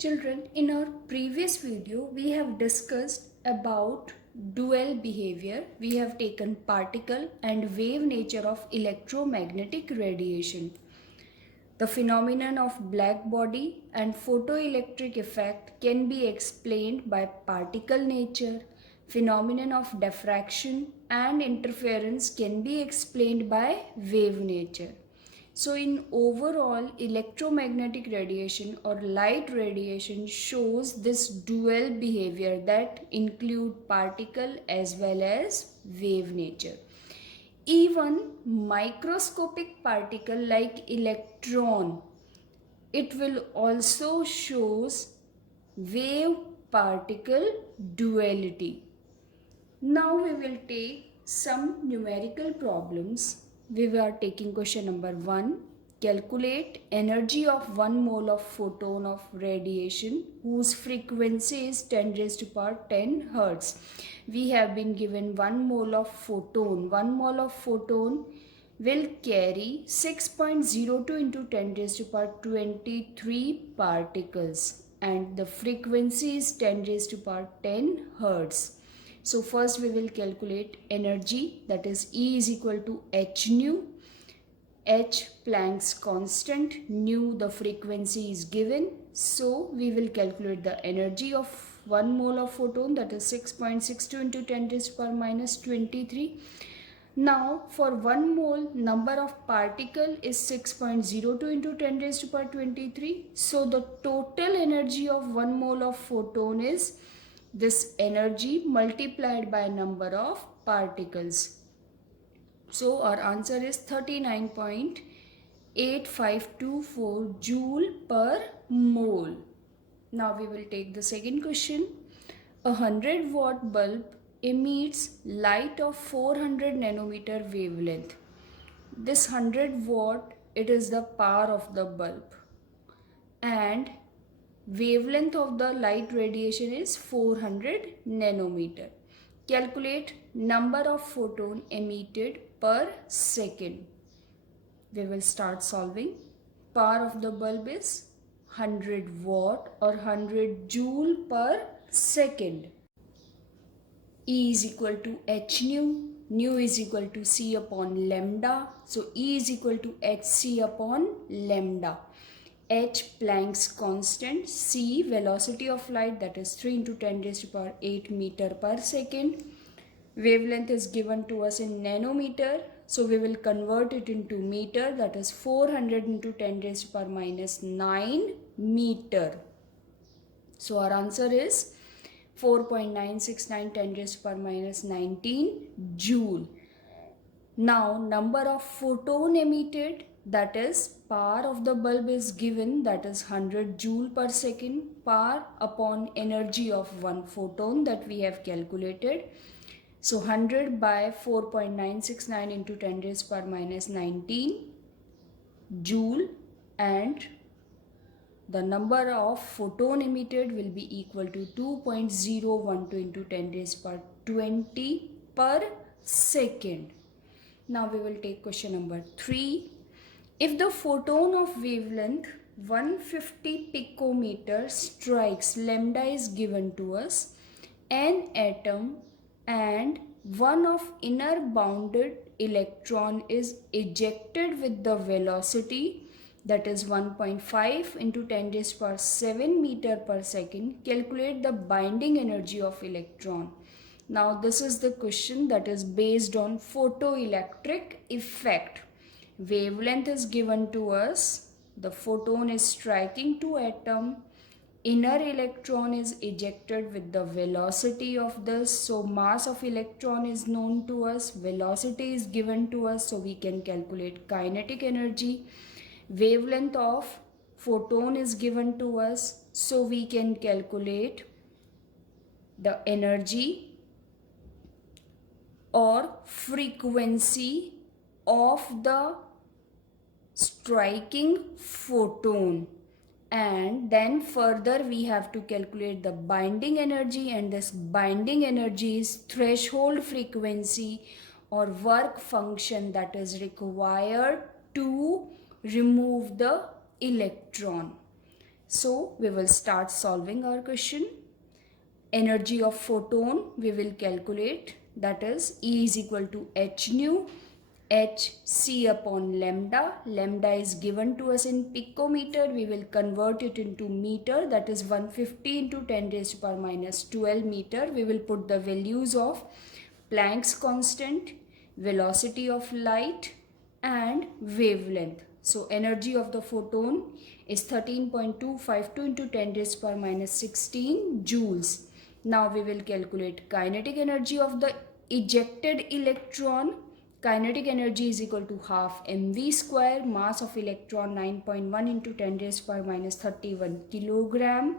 Children, in our previous video, we have discussed about dual behavior. We have taken particle and wave nature of electromagnetic radiation. The phenomenon of black body and photoelectric effect can be explained by particle nature. Phenomenon of diffraction and interference can be explained by wave nature. So in overall, electromagnetic radiation or light radiation shows this dual behavior that include particle as well as wave nature. Even microscopic particle like electron, it will also shows wave particle duality. Now we will take some numerical problems. We are taking question number 1. Calculate energy of 1 mole of photon of radiation whose frequency is 10 raised to power 10 hertz. We have been given 1 mole of photon. 1 mole of photon will carry 6.02 into 10 raised to power 23 particles and the frequency is 10 raised to power 10 hertz. So first we will calculate energy, that is E is equal to h nu. H Planck's constant, nu the frequency is given. So we will calculate the energy of 1 mole of photon, that is 6.62 into 10 raised to power minus 23. Now for 1 mole number of particle is 6.02 into 10 raised to power 23. So the total energy of 1 mole of photon is this energy multiplied by number of particles. So our answer is 39.8524 joule per mole. Now we will take the second question. A 100-watt bulb emits light of 400 nanometer wavelength. This 100 watt, it is the power of the bulb, and wavelength of the light radiation is 400 nanometer. Calculate number of photon emitted per second. We will start solving. Power of the bulb is 100 watt or 100 joule per second. E is equal to h nu. Nu is equal to c upon lambda. So E is equal to hc upon lambda. H Planck's constant, c velocity of light, that is 3 into 10 raised to power 8 meter per second. Wavelength is given to us in nanometer, so we will convert it into meter, that is 400 into 10 raised to power minus 9 meter. So our answer is 4.969 10 raised to power minus 19 joule. Now number of photon emitted, that is power of the bulb is given, that is 100 joule per second. Power upon energy of one photon that we have calculated. So 100 by 4.969 into 10 raised to power minus 19 joule, and the number of photon emitted will be equal to 2.012 into 10 raised to power 20 per second. Now we will take question number 3. If the photon of wavelength 150 picometer strikes, lambda is given to us, an atom and one of inner bounded electron is ejected with the velocity, that is 1.5 into 10 raised to power 7 meter per second. Calculate the binding energy of electron. Now this is the question that is based on photoelectric effect. Wavelength is given to us, the photon is striking to atom, inner electron is ejected with the velocity of this. So mass of electron is known to us, velocity is given to us, so we can calculate kinetic energy. Wavelength of photon is given to us, so we can calculate the energy or frequency of the striking photon, and then further we have to calculate the binding energy, and this binding energy is threshold frequency or work function that is required to remove the electron. So we will start solving our question. Energy of photon we will calculate, that is E is equal to h nu, h c upon lambda. Lambda is given to us in picometer. We will convert it into meter, that is 150 into 10 raised to power minus 12 meter. We will put the values of Planck's constant, velocity of light and wavelength. So energy of the photon is 13.252 into 10 raised to power minus 16 joules. Now we will calculate kinetic energy of the ejected electron. Kinetic energy is equal to half mv square. Mass of electron 9.1 into 10 raised to power minus 31 kilogram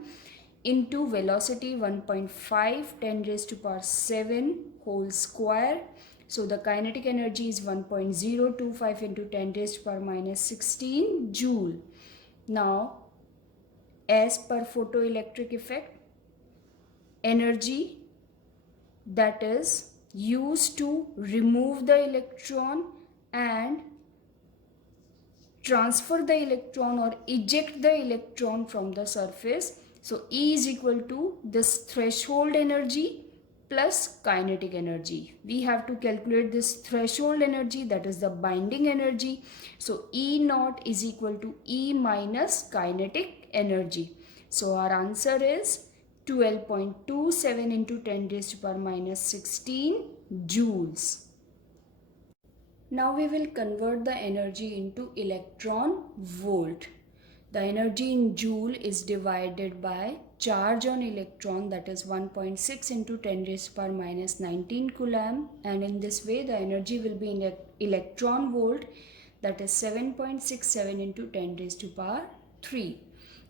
into velocity 1.5 10 raised to power 7 whole square. So the kinetic energy is 1.025 into 10 raised to power minus 16 joule. Now, as per photoelectric effect, energy that is used to remove the electron and transfer the electron or eject the electron from the surface. So E is equal to this threshold energy plus kinetic energy. We have to calculate this threshold energy, that is the binding energy. So E naught is equal to E minus kinetic energy. So our answer is 12.27 into 10 raised to power minus 16 joules. Now we will convert the energy into electron volt. The energy in joule is divided by charge on electron, that is 1.6 into 10 raised to power minus 19 coulomb, and in this way the energy will be in electron volt, that is 7.67 into 10 raised to power 3.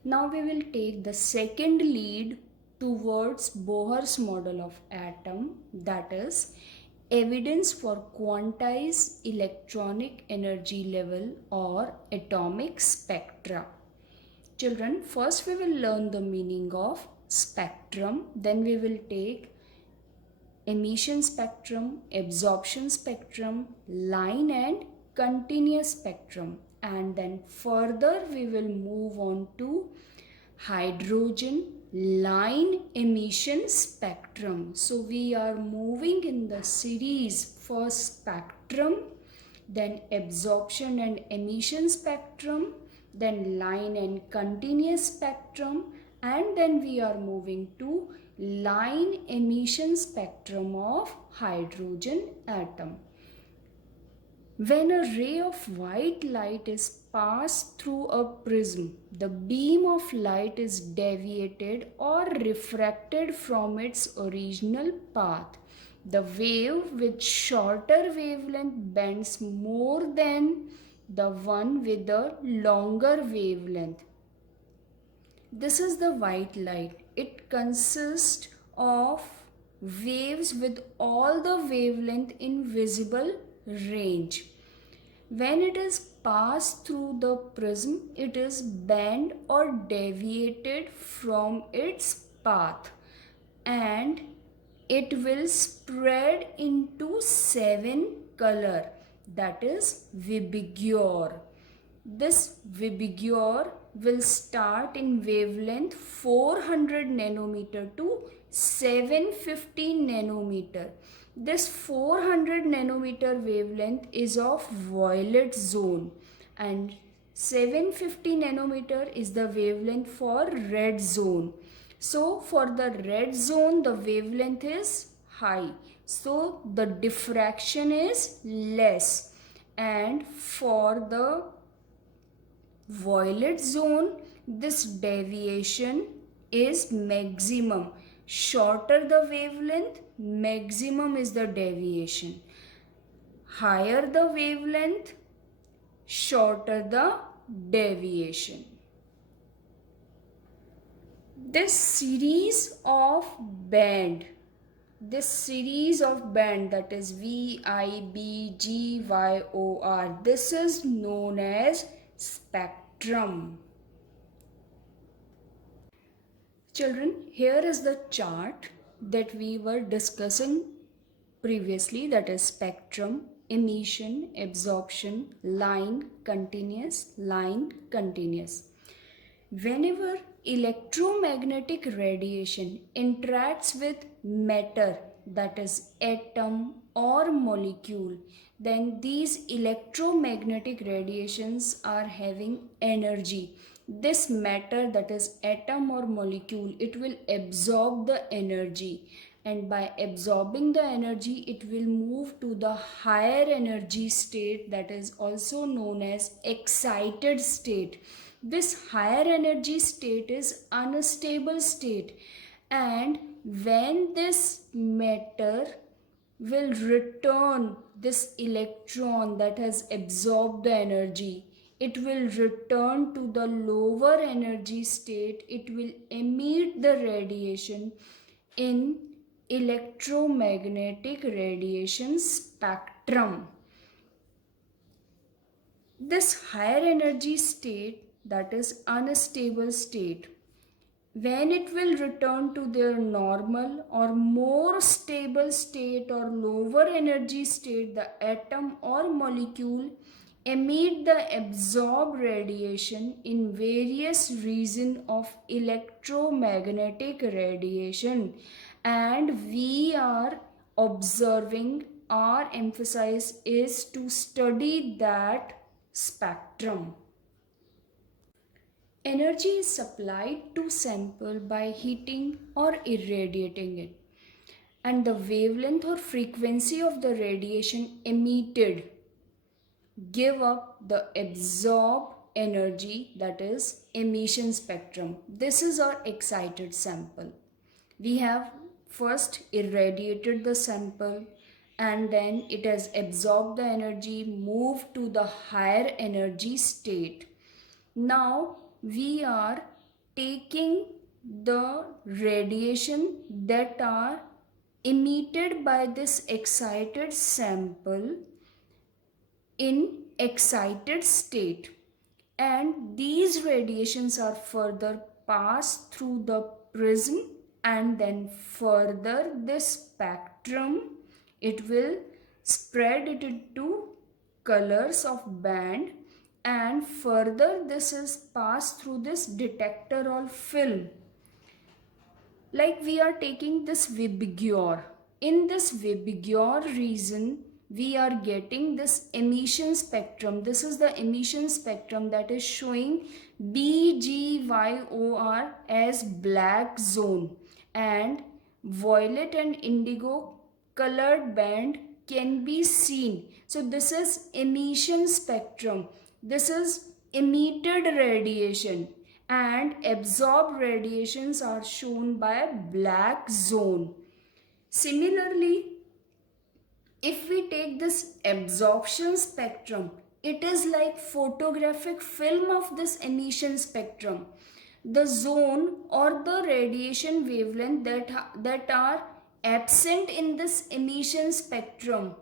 Now we will take the second lead towards Bohr's model of atom, that is evidence for quantized electronic energy level or atomic spectra. Children, first we will learn the meaning of spectrum, then we will take emission spectrum, absorption spectrum, line and continuous spectrum, and then further we will move on to hydrogen line emission spectrum. So we are moving in the series for spectrum, then absorption and emission spectrum, then line and continuous spectrum, and then we are moving to line emission spectrum of hydrogen atom. When a ray of white light is passed through a prism, the beam of light is deviated or refracted from its original path. The wave with shorter wavelength bends more than the one with the longer wavelength. This is the white light. It consists of waves with all the wavelength in visible range. When it is passed through the prism, it is bent or deviated from its path, and it will spread into 7 color, that is Vibgyor. This Vibgyor will start in wavelength 400 nanometer to 750 nanometer. This 400 nanometer wavelength is of violet zone and 750 nanometer is the wavelength for red zone. So for the red zone the wavelength is high, so the diffraction is less, and for the violet zone this deviation is maximum. Shorter the wavelength, maximum is the deviation. Higher the wavelength, shorter the deviation. This series of band, that is VIBGYOR, this is known as spectrum. Children, here is the chart that we were discussing previously, that is spectrum, emission, absorption, line, continuous, line, continuous. Whenever electromagnetic radiation interacts with matter, that is atom or molecule, then these electromagnetic radiations are having energy. This matter, that is atom or molecule, it will absorb the energy, and by absorbing the energy it will move to the higher energy state, that is also known as excited state. This higher energy state is unstable state, and when this matter will return this electron that has absorbed the energy, it will return to the lower energy state, it will emit the radiation in electromagnetic radiation spectrum. This higher energy state, that is unstable state, when it will return to their normal or more stable state or lower energy state, the atom or molecule emit the absorbed radiation in various regions of electromagnetic radiation, and we are observing, our emphasis is to study that spectrum. Energy is supplied to sample by heating or irradiating it, and the wavelength or frequency of the radiation emitted give up the absorbed energy, that is emission spectrum. This is our excited sample. We have first irradiated the sample, and then it has absorbed the energy, moved to the higher energy state. Now we are taking the radiation that are emitted by this excited sample in excited state, and these radiations are further passed through the prism, and then further this spectrum, it will spread it into colors of band, and further this is passed through this detector or film. Like we are taking this VIBGYOR. In this VIBGYOR region, we are getting this emission spectrum. This is the emission spectrum that is showing BGYOR as black zone, and violet and indigo colored band can be seen. So this is emission spectrum. This is emitted radiation, and absorbed radiations are shown by a black zone. Similarly, if we take this absorption spectrum, it is like photographic film of this emission spectrum. The zone or the radiation wavelength that are absent in this emission spectrum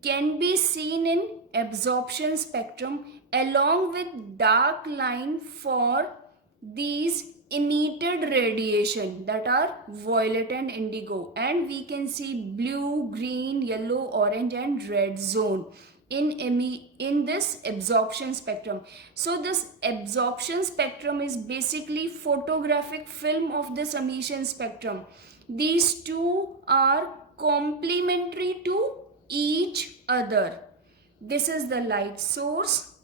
can be seen in absorption spectrum, along with dark line for these emitted radiation that are violet and indigo, and we can see blue, green, yellow, orange and red zone in this absorption spectrum. So this absorption spectrum is basically photographic film of this emission spectrum. These two are complementary to each other. This is the light source.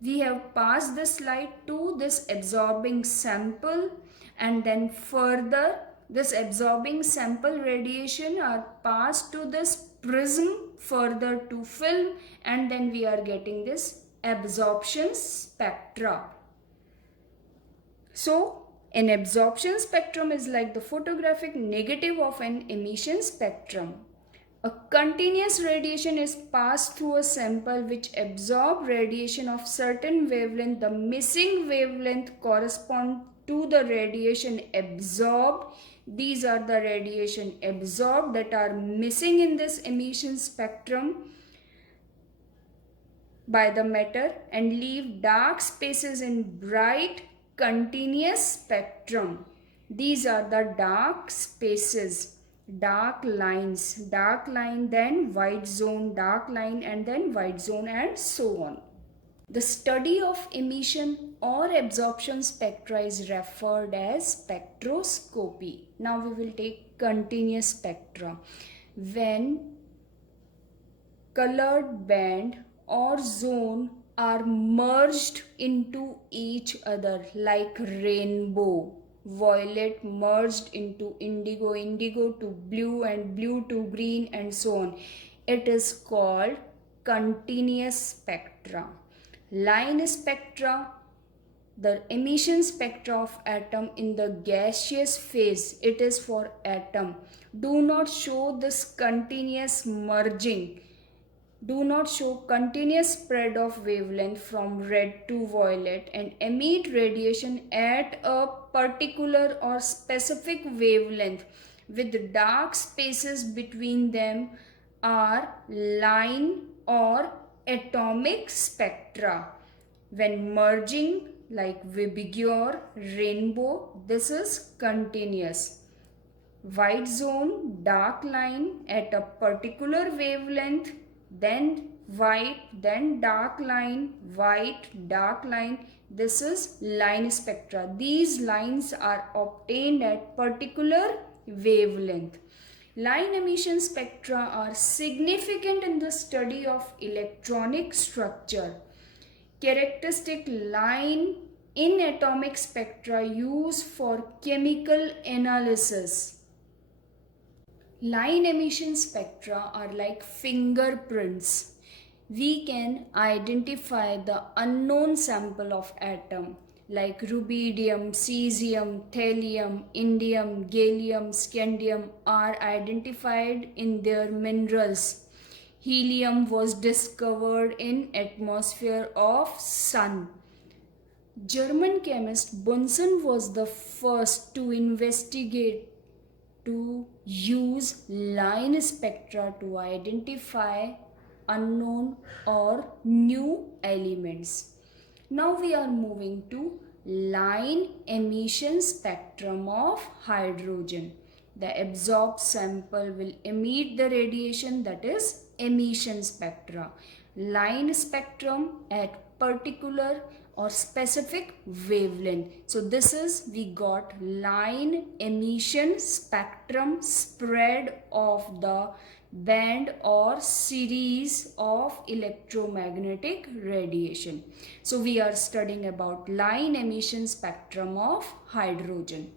We have passed this light to this absorbing sample, and then further this absorbing sample radiation are passed to this prism, further to film, and then we are getting this absorption spectra. So an absorption spectrum is like the photographic negative of an emission spectrum. A continuous radiation is passed through a sample which absorbs radiation of certain wavelength. The missing wavelength corresponds to the radiation absorbed. These are the radiation absorbed that are missing in this emission spectrum by the matter, and leave dark spaces in bright continuous spectrum. These are the dark spaces, dark lines, dark line, then white zone, dark line, and then white zone, and so on. The study of emission or absorption spectra is referred as spectroscopy. Now we will take continuous spectra. When colored band or zone are merged into each other, like rainbow, violet merged into indigo, indigo to blue, and blue to green, and so on, it is called continuous spectra. Line spectra, the emission spectra of atom in the gaseous phase, it is for atom, do not show this continuous merging, do not show continuous spread of wavelength from red to violet, and emit radiation at a particular or specific wavelength with dark spaces between them are line or atomic spectra. When merging, like Vibgyor, rainbow, this is continuous. White zone, dark line at a particular wavelength, then white, then dark line, white, dark line. This is line spectra. These lines are obtained at particular wavelength. Line emission spectra are significant in the study of electronic structure. Characteristic line in atomic spectra used for chemical analysis. Line emission spectra are like fingerprints. We can identify the unknown sample of atom like rubidium, cesium, thallium, indium, gallium, scandium are identified in their minerals. Helium was discovered in atmosphere of Sun. German chemist Bunsen was the first to investigate to use line spectra to identify unknown or new elements. Now we are moving to line emission spectrum of hydrogen. The absorbed sample will emit the radiation, that is emission spectra. Line spectrum at particular or specific wavelength. So this is, we got line emission spectrum spread of the band or series of electromagnetic radiation. So we are studying about line emission spectrum of hydrogen.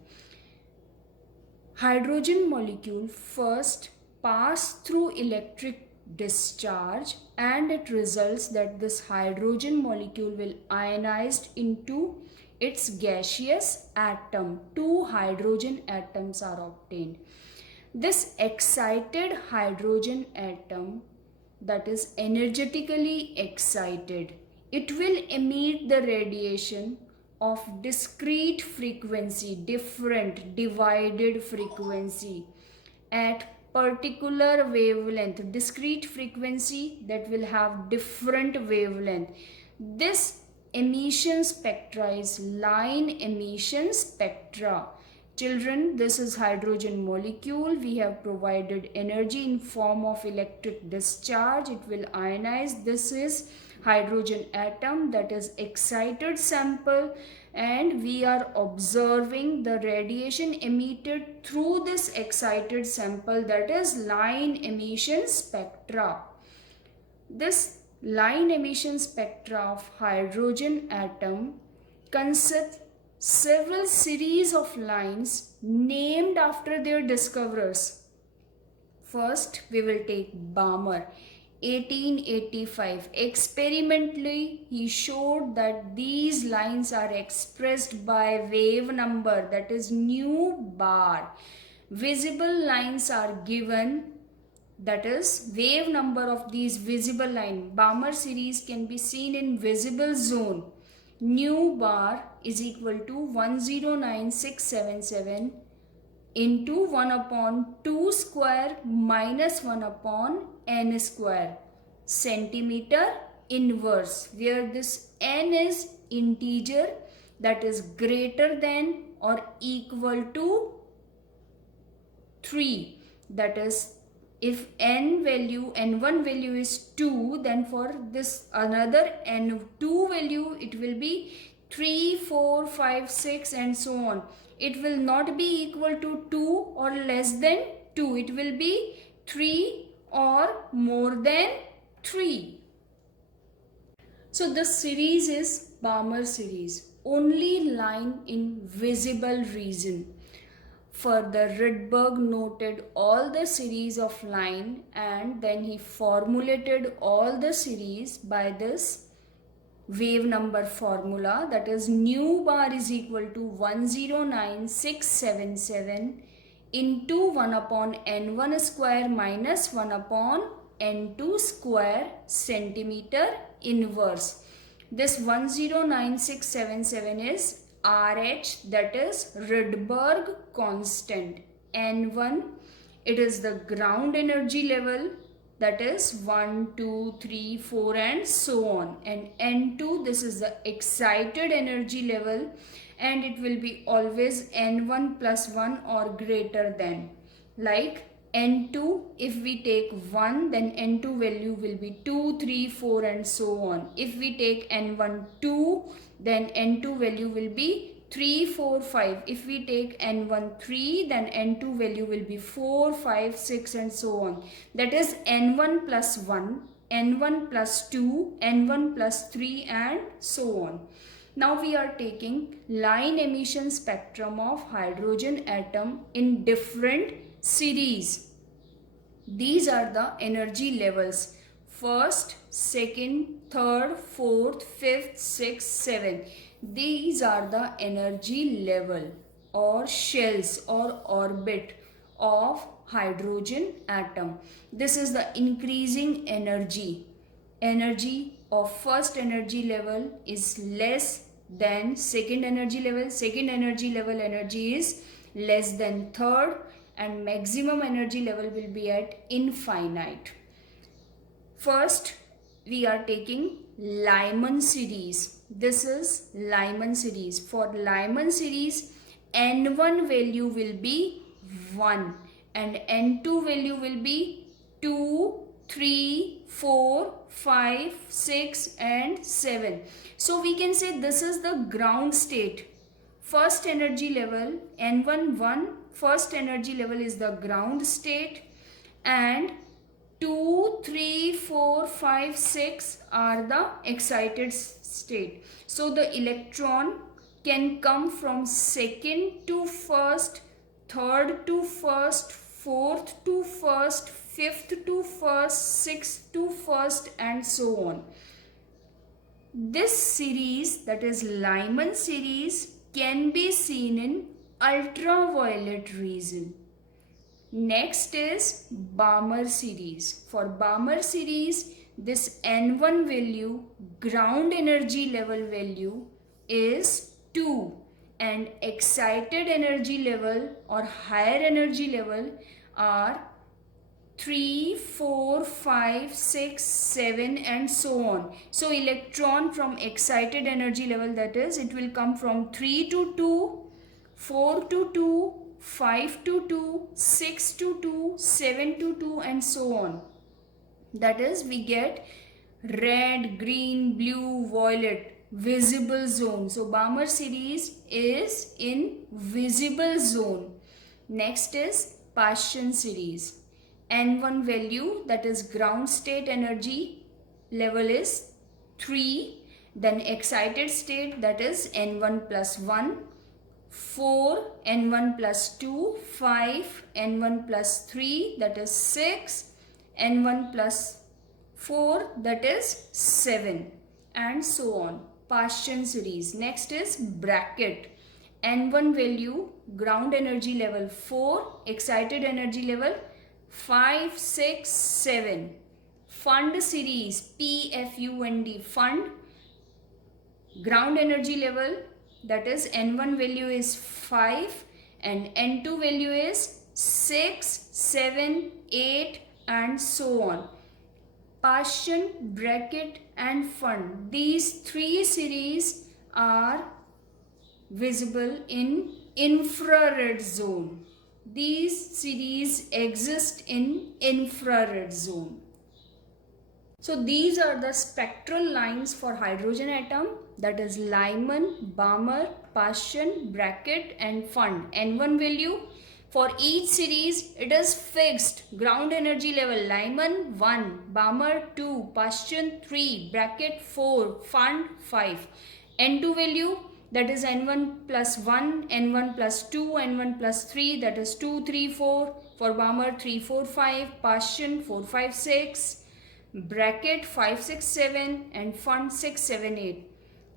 Hydrogen molecule first pass through electric discharge, and it results that this hydrogen molecule will ionized into its gaseous atom. 2 hydrogen atoms are obtained. This excited hydrogen atom, that is energetically excited, it will emit the radiation of discrete frequency, different divided frequency at particular wavelength, discrete frequency that will have different wavelength. This emission spectra is line emission spectra. Children, this is hydrogen molecule. We have provided energy in form of electric discharge. It will ionize. This is hydrogen atom, that is excited sample, and we are observing the radiation emitted through this excited sample, that is line emission spectra. This line emission spectra of hydrogen atom consists several series of lines named after their discoverers. First, we will take Balmer. 1885. Experimentally, he showed that these lines are expressed by wave number, that is nu bar. Visible lines are given, that is wave number of these visible line. Balmer series can be seen in visible zone. Nu bar is equal to 109677 into 1 upon 2 square minus 1 upon n square centimeter inverse, where this n is integer, that is greater than or equal to 3. That is, if n1 value is 2, then for this another n2 value it will be 3, 4, 5, 6 and so on. It will not be equal to 2 or less than 2. It will be 3 or more than 3. So the series is Balmer series. Only line in visible region. Further, Rydberg noted all the series of line and then he formulated all the series by this wave number formula, that is nu bar is equal to 109677 into 1 upon n1 square minus 1 upon n2 square centimeter inverse. This 109677 is RH, that is Rydberg constant. N1, it is the ground energy level, that is 1, 2, 3, 4 and so on. And N2, this is the excited energy level and it will be always N1 plus 1 or greater than. Like N2, if we take 1, then N2 value will be 2, 3, 4 and so on. If we take N1 2, then N2 value will be 3, 4, 5. If we take N1 3, then N2 value will be 4, 5, 6 and so on. That is N1 plus 1, N1 plus 2, N1 plus 3 and so on. Now we are taking line emission spectrum of hydrogen atom in different series. These are the energy levels. First, second, third, fourth, fifth, sixth, seventh. These are the energy level or shells or orbit of hydrogen atom. This is the increasing energy. Energy of first energy level is less than second energy level. Second energy level energy is less than third and maximum energy level will be at infinite. First, we are taking Lyman series. This is Lyman series. For Lyman series, N1 value will be 1 and N2 value will be 2, 3, 4, 5, 6 and 7. So we can say this is the ground state. First energy level, N1 1, first energy level is the ground state and 2, 3, 4, 5, 6 are the excited state. So the electron can come from second to first, third to first, fourth to first, fifth to first, sixth to first and so on. This series, that is Lyman series, can be seen in ultraviolet region. Next is Balmer series. For Balmer series, this N1 value, ground energy level value is 2 and excited energy level or higher energy level are 3, 4, 5, 6, 7 and so on. So electron from excited energy level, that is it will come from 3 to 2, 4 to 2, 5 to 2, 6 to 2, 7 to 2 and so on. That is we get red, green, blue, violet, visible zone. So Balmer series is in visible zone. Next is Paschen series. N1 value, that is ground state energy level is 3. Then excited state, that is N1 plus 1. 4, N1 plus 2, 5, N1 plus 3, that is 6, N1 plus 4, that is 7 and so on. Paschen series. Next is bracket. N1 value, ground energy level 4, excited energy level 5, 6, 7. Fund series, PFUND, fund, ground energy level, that is N1 value is 5 and N2 value is 6, 7, 8 and so on. Paschen, bracket and fund. These three series are visible in infrared zone. These series exist in infrared zone. So these are the spectral lines for hydrogen atom, that is Lyman, Balmer, Paschen, Brackett and Pfund. N1 value for each series it is fixed. Ground energy level Lyman 1, Balmer 2, Paschen 3, Brackett 4, Pfund 5. N2 value, that is N1 plus 1, N1 plus 2, N1 plus 3, that is 2, 3, 4. For Balmer 3, 4, 5, Paschen 4, 5, 6. Brackett 5, 6, 7 and Pfund 6, 7, 8.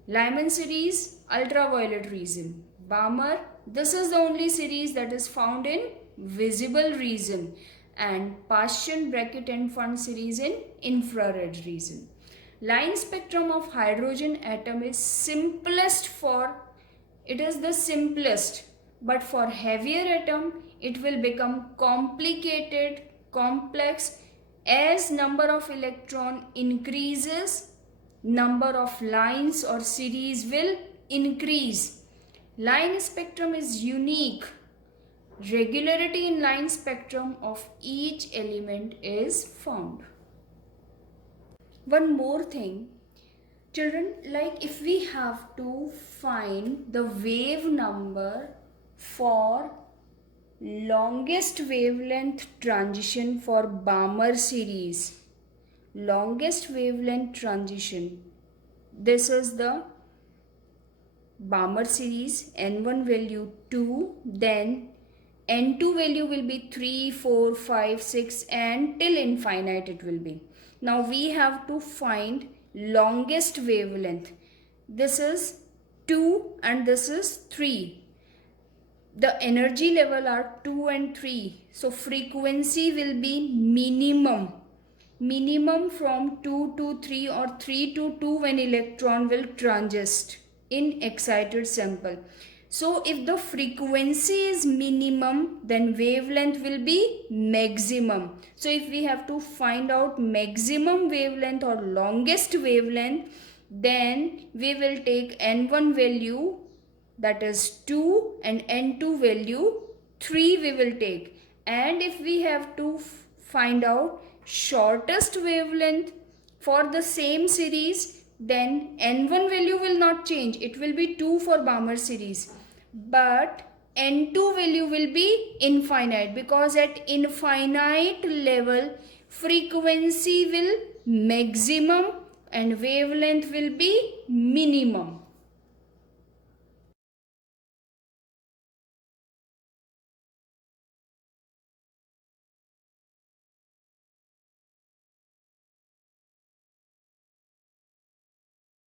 Lyman series, ultraviolet region. Balmer, this is the only series that is found in visible region, and Paschen, Brackett and Pfund series in infrared region. Line spectrum of hydrogen atom is the simplest, but for heavier atom it will become complicated, complex. As number of electron increases, number of lines or series will increase. Line spectrum is unique. Regularity in line spectrum of each element is found. One more thing, children, like if we have to find the wave number for longest wavelength transition for Balmer series, longest wavelength transition, this is the Balmer series, N1 value 2, then N2 value will be 3, 4, 5, 6 and till infinite it will be. Now we have to find longest wavelength. This is 2 and this is 3. The energy level are 2 and 3. So frequency will be minimum. Minimum from 2 to 3 or 3 to 2 when electron will transit in excited sample. So if the frequency is minimum, then wavelength will be maximum. So if we have to find out maximum wavelength or longest wavelength, then we will take N1 value, that is 2, and N2 value 3 we will take. And if we have to find out shortest wavelength for the same series, then N1 value will not change. It will be 2 for Balmer series. But N2 value will be infinite, because at infinite level frequency will maximum and wavelength will be minimum.